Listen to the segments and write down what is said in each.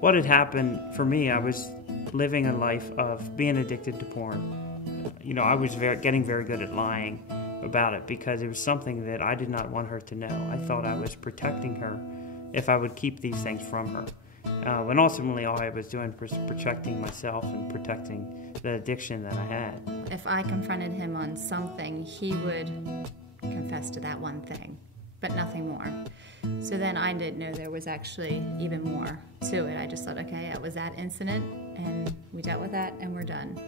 What had happened for me, I was living a life of being addicted to porn. I was getting very good at lying about it because it was something that I did not want her to know. I thought I was protecting her if I would keep these things from her. When ultimately all I was doing was protecting myself and protecting the addiction that I had. If I confronted him on something, he would confess to that one thing, but nothing more. So then I didn't know there was actually even more to it. I just thought, okay, it was that incident, and we dealt with that, and we're done.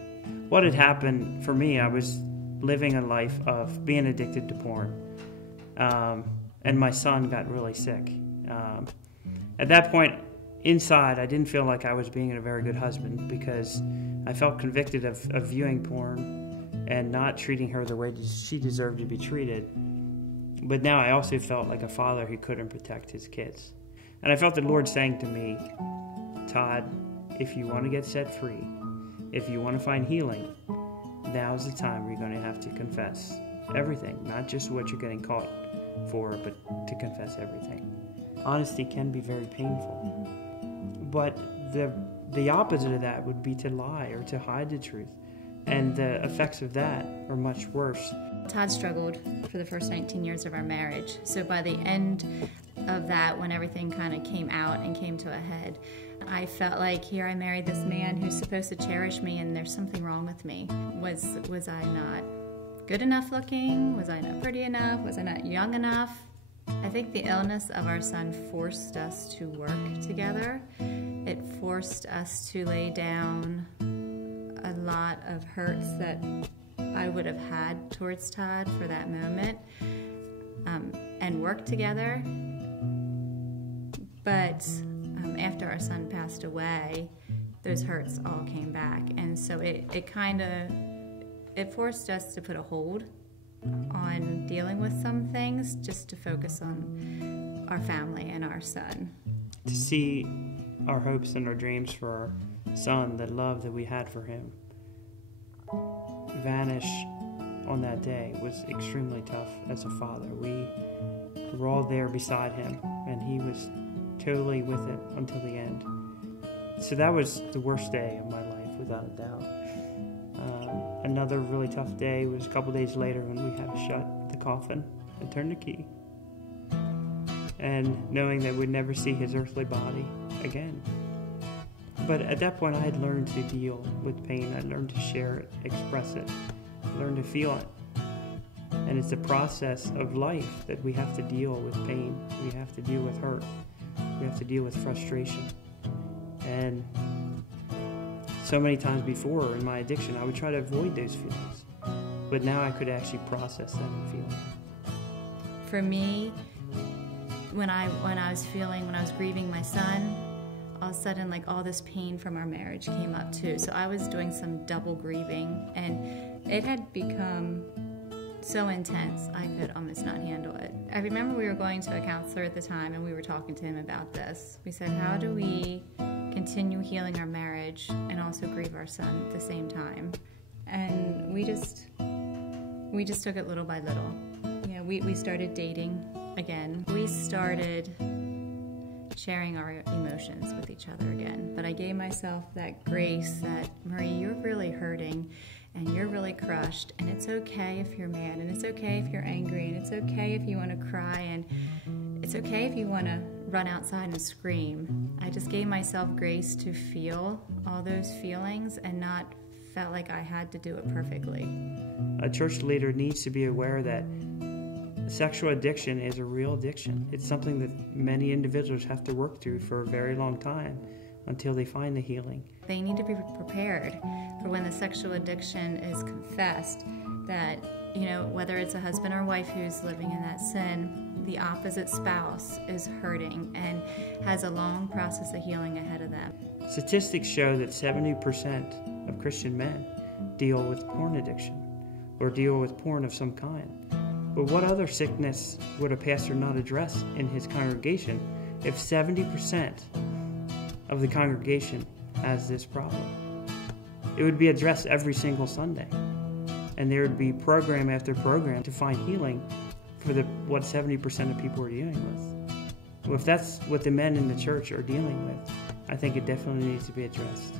What had happened for me, I was living a life of being addicted to porn. And my son got really sick. At that point, inside, I didn't feel like I was being a very good husband because I felt convicted of viewing porn and not treating her the way she deserved to be treated. But now I also felt like a father who couldn't protect his kids. And I felt the Lord saying to me, Todd, if you want to get set free, if you want to find healing, now's the time where you're going to have to confess everything, not just what you're getting caught for, but to confess everything. Honesty can be very painful. But the opposite of that would be to lie or to hide the truth. And the effects of that are much worse. Todd struggled for the first 19 years of our marriage. So by the end of that, when everything kind of came out and came to a head, I felt like here I married this man who's supposed to cherish me, and there's something wrong with me. Was I not good enough looking? Was I not pretty enough? Was I not young enough? I think the illness of our son forced us to work together. It forced us to lay down a lot of hurts that I would have had towards Todd for that moment, and work together. But after our son passed away, those hurts all came back, and so it forced us to put a hold on dealing with some things just to focus on our family and our son. To see our hopes and our dreams for our son, the love that we had for him, vanish on that day was extremely tough as a father. We were all there beside him, and he was totally with it until the end. So that was the worst day of my life, without a doubt. Another really tough day was a couple days later when we had to shut the coffin and turn the key. And knowing that we'd never see his earthly body again. But at that point I had learned to deal with pain. I learned to share it, express it, learn to feel it. And it's a process of life that we have to deal with pain. We have to deal with hurt. We have to deal with frustration. And so many times before in my addiction, I would try to avoid those feelings. But now I could actually process them and feel them. For me, when I was grieving my son, all of a sudden, like, all this pain from our marriage came up too. So I was doing some double grieving, and it had become so intense I could almost not handle it. I remember we were going to a counselor at the time, and we were talking to him about this. We said, how do we continue healing our marriage and also grieve our son at the same time? And we just took it little by little. We started dating again. We started sharing our emotions with each other again. But I gave myself that grace that, Marie, you're really hurting and you're really crushed, and it's okay if you're mad, and it's okay if you're angry, and it's okay if you want to cry, and it's okay if you want to run outside and scream. I just gave myself grace to feel all those feelings and not felt like I had to do it perfectly. A church leader needs to be aware that sexual addiction is a real addiction. It's something that many individuals have to work through for a very long time until they find the healing. They need to be prepared for when the sexual addiction is confessed, that, whether it's a husband or wife who's living in that sin, the opposite spouse is hurting and has a long process of healing ahead of them. Statistics show that 70% of Christian men deal with porn addiction or deal with porn of some kind. But what other sickness would a pastor not address in his congregation if 70% of the congregation has this problem? It would be addressed every single Sunday. And there would be program after program to find healing for what 70% of people are dealing with. Well, if that's what the men in the church are dealing with, I think it definitely needs to be addressed.